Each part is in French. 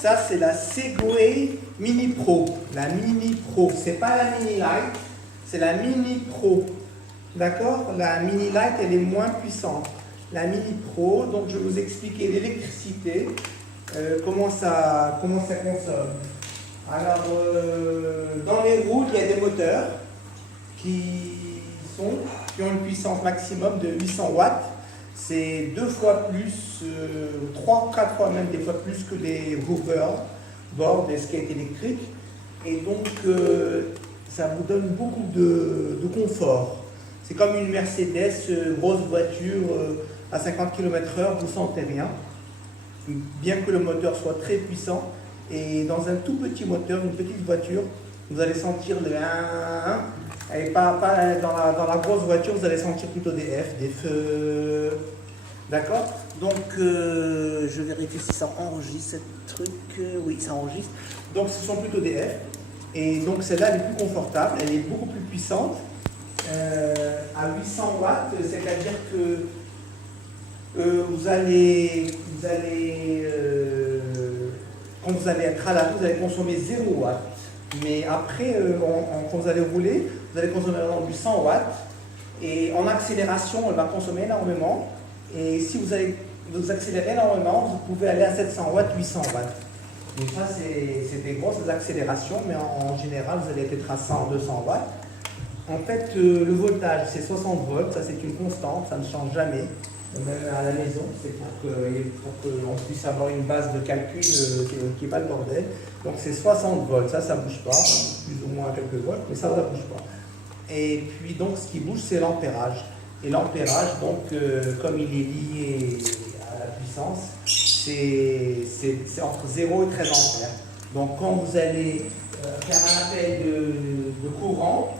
Ça, c'est la Segway Mini Pro. La Mini Pro. C'est pas la Mini Light, c'est la Mini Pro. D'accord? La Mini Light, elle est moins puissante. La Mini Pro, donc je vais vous expliquer l'électricité, comment ça consomme. Alors, dans les roues, il y a des moteurs qui ont une puissance maximum de 800 watts. C'est 2 fois plus, 3 ou 4 fois même des fois plus que les hoverboards, des skates électriques. Et donc, ça vous donne beaucoup de confort. C'est comme une Mercedes, grosse voiture, à 50 km/h, vous ne sentez rien. Bien que le moteur soit très puissant. Et dans un tout petit moteur, une petite voiture, vous allez sentir le 1. Et pas dans la grosse voiture, vous allez sentir plutôt des F, des feux. D'accord? Donc, je vérifie si ça enregistre ce truc. Oui, ça enregistre. Donc, ce sont plutôt des F. Et donc, celle-là, elle est plus confortable, elle est beaucoup plus puissante. À 800 watts, c'est-à-dire que vous allez quand vous allez être à la roue, vous allez consommer 0 watts. Mais après, quand vous allez rouler, vous allez consommer du 100 watts. Et en accélération, elle va consommer énormément. Et si vous accélérez énormément, vous pouvez aller à 700 watts, 800 watts. Donc ça, c'est des grosses accélérations, mais en général, vous allez être à 100, 200 watts. En fait, le voltage, c'est 60 volts. Ça, c'est une constante, ça ne change jamais. Même à la maison, c'est pour qu'on puisse avoir une base de calcul qui n'est pas le bordel. Donc c'est 60 volts, ça ne bouge pas, plus ou moins quelques volts, mais ça ne bouge pas. Et puis donc ce qui bouge, c'est l'ampérage. Et l'ampérage, donc comme il est lié à la puissance, c'est entre 0 et 13 ampères. Donc quand vous allez faire un appel de courant,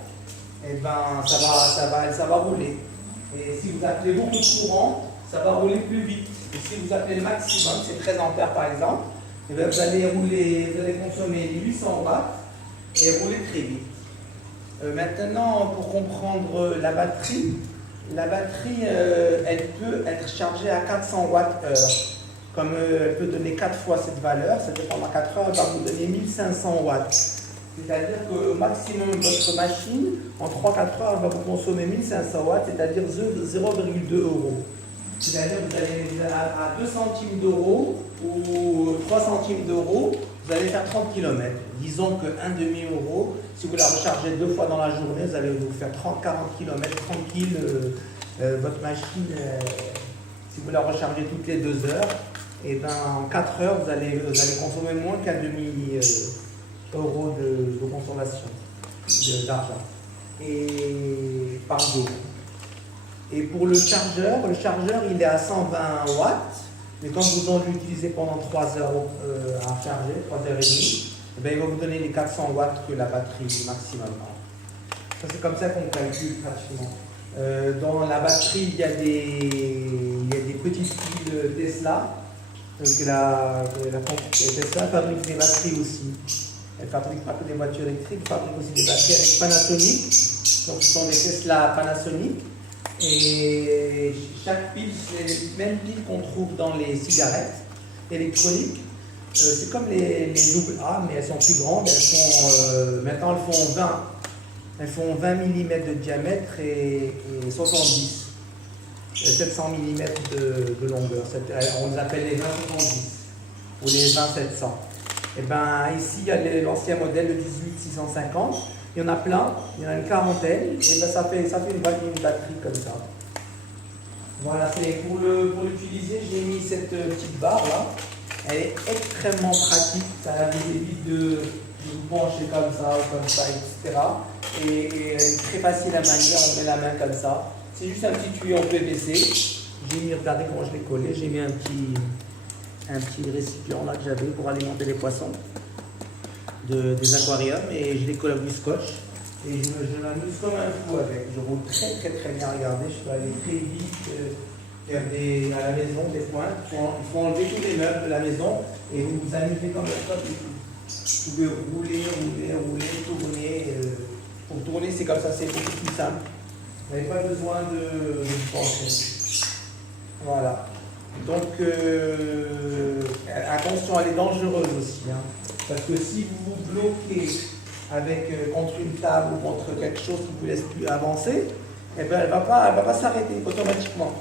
eh ben, ça va rouler. Et si vous appelez beaucoup de courant, ça va rouler plus vite. Et si vous appelez le maximum, c'est 13 ampères par exemple, et bien vous allez consommer 800 watts et rouler très vite. Maintenant, pour comprendre la batterie, elle peut être chargée à 400 watts/heure. Comme elle peut donner 4 fois cette valeur, c'est-à-dire pendant 4 heures, elle va vous donner 1500 watts. C'est-à-dire qu'au maximum, votre machine, en 3-4 heures, elle va vous consommer 1500 watts, c'est-à-dire 0,2 euros. C'est-à-dire que vous allez à 2 centimes d'euros ou 3 centimes d'euros, vous allez faire 30 km. Disons que 1 demi-euro, si vous la rechargez 2 fois dans la journée, vous allez vous faire 30-40 km tranquille. Votre machine, si vous la rechargez toutes les 2 heures, et ben, en 4 heures, vous allez consommer moins qu'un demi-euro de consommation d'argent par jour. Et pour le chargeur, il est à 120 watts, mais quand vous en l'utilisez pendant 3 heures à charger, 3 heures et demie, ben, il va vous donner les 400 watts que la batterie maximum a. Ça, c'est comme ça qu'on calcule pratiquement. Dans la batterie, il y a des petites piles Tesla, que la Tesla fabrique des batteries aussi. Elle ne fabrique pas que des voitures électriques, elle fabrique aussi des batteries avec Panasonic. Donc ce sont des Tesla Panasonic. Et chaque pile, c'est les mêmes piles qu'on trouve dans les cigarettes électroniques. C'est comme les AA, mais elles sont plus grandes. Maintenant, elles font 20 mm de diamètre et 70. 700 mm de longueur. On les appelle les 2070 ou les 20700. Et ben ici, il y a l'ancien modèle, le 18650. Il y en a plein, il y en a une quarantaine, et ben ça fait une batterie comme ça. Voilà, pour l'utiliser, j'ai mis cette petite barre là. Elle est extrêmement pratique, ça vous évite de vous pencher comme ça, etc. Et elle est très facile à manier, on met la main comme ça. C'est juste un petit tuyau en PVC. J'ai mis, regardez comment je l'ai collé, j'ai mis un petit récipient là que j'avais pour alimenter les poissons des aquariums, et je les colle avec du scotch et je m'amuse comme un fou avec. Je roule très très très bien, regardez, je peux aller très vite faire à la maison des points. Il faut enlever tous les meubles de la maison et vous vous amusez comme ça. Vous pouvez rouler, tourner. Pour tourner, c'est comme ça, c'est beaucoup plus simple. Vous n'avez pas besoin de pencher. Voilà. Donc, attention, elle est dangereuse aussi. Hein, parce que si vous vous bloquez contre une table ou contre quelque chose qui ne vous laisse plus avancer, eh ben, elle va pas s'arrêter automatiquement.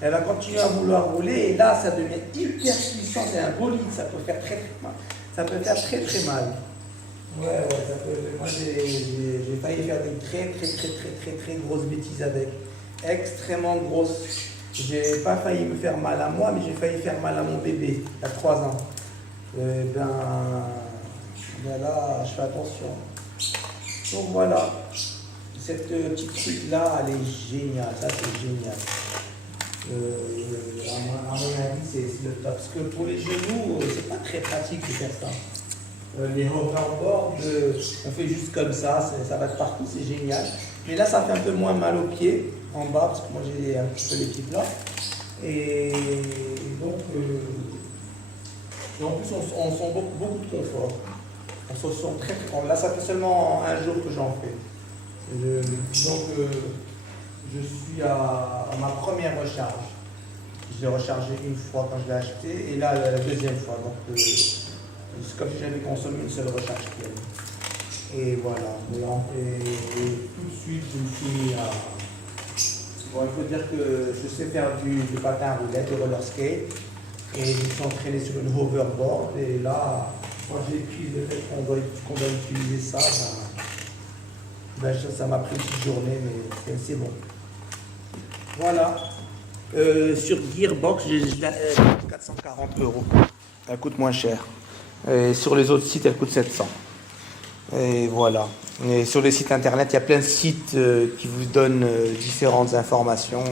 Elle va continuer à vouloir rouler et là, ça devient hyper puissant. C'est un bolide, ça peut faire très mal. Ça peut faire très très mal. Ouais, ça peut. Moi, j'ai failli faire des très grosses bêtises avec. Extrêmement grosses. J'ai pas failli me faire mal à moi, mais j'ai failli faire mal à mon bébé, il y a 3 ans. Là, je fais attention. Donc voilà. Cette petite truc-là, elle est géniale. Ça, c'est génial. À mon avis, c'est le top. Parce que pour les genoux, c'est pas très pratique de faire ça. Les hoverboards, on fait juste comme ça va de partout, c'est génial. Mais là, ça fait un peu moins mal aux pieds, en bas, parce que moi j'ai un petit peu les pieds plats. Et donc, en plus, on sent beaucoup de confort. On se sent très. Là, ça fait seulement un jour que j'en fais. Je suis à ma première recharge. Je l'ai rechargé une fois quand je l'ai acheté, et là, la deuxième fois. Donc, c'est comme si j'avais consommé une seule recharge pleine. Et voilà. Et tout de suite, je me suis mis à. Bon, il faut dire que je sais faire du patin à roulette, du roller skate. Et je me suis entraîné sur une hoverboard. Et là, quand j'ai pris le fait qu'on doit utiliser ça, ça m'a pris une petite journée, mais c'est bon. Voilà. Sur Gearbox, j'ai 440 €. Elle coûte moins cher. Et sur les autres sites, elle coûte 700. Et voilà. Et sur les sites internet, il y a plein de sites qui vous donnent différentes informations.